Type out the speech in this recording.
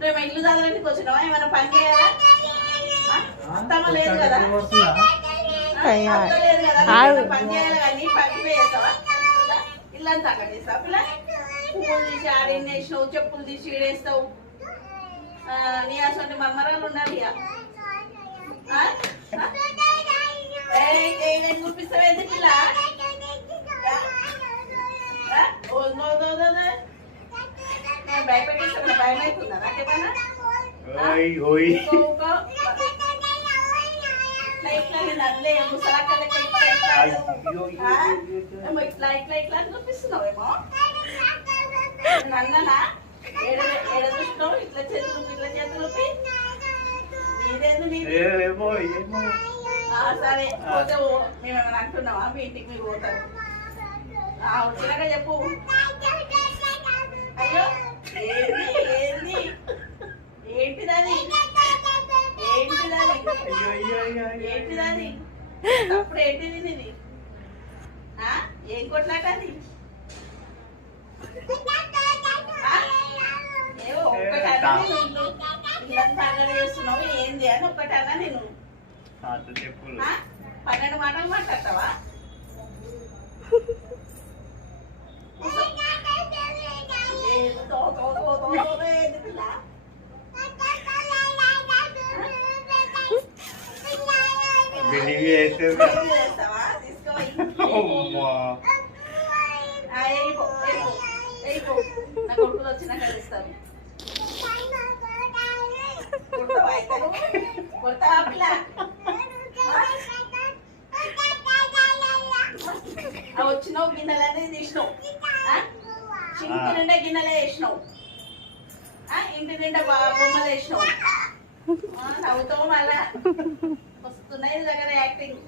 మేము ఇల్లు చదవడానికి వచ్చినావా? ఏమైనా పని చేయాలా? అత్తమ్మ లేదు కదా, లేదు కదా, పని చేయాలి కానీ పని చేస్తావా? ఇల్లంతా అక్కడ చేస్తావా? పిల్ల పువ్వులు తీసి ఆడేసినావు, చెప్పులు తీసి ఈడేస్తావు. నీ అసలు మర్మరాలు ఉండాలి ఇక. చూపిస్తావేంటి పిల్ల? భయపెట్టేస్తా, భయం అవుతుందా నాకేమైనా? ఇట్లా ఇట్లా ఇట్లా చూపిస్తున్నావేమో నన్ననా? ఏడ చూసినావు? ఇట్లా చేతులు ఇట్లా చేతులు నీదేందు సరే పోతే మేమేమైనా అంటున్నావా? మీ ఇంటికి మీరు పోతారు వచ్చినాక చెప్పు. అయ్యో ఏంటి ఏంటి ఏంటిదని ఏంటిదని ఏంటిదని అప్పుడు ఏంటిది ఇది? ఏం కొట్లాట అది? ఏవో ఒక్కటన్నా నేను ఇల్లంతా అక్కడ చేస్తున్నావు ఏంది అని ఒక్కటన్నా నేను 12 మాటలు మాట్లాడతావా? నా కొడుకులు వచ్చినాక ఇస్తాను. వచ్చినావు గిన్నెలనే తీసినావు, చింటి నిండా గిన్నెలే వేసినావు, ఇంటి నిండా బొమ్మలు వేసినావు. నవ్వుతావు మళ్ళా వస్తున్నాయి దగ్గర యాక్టింగ్.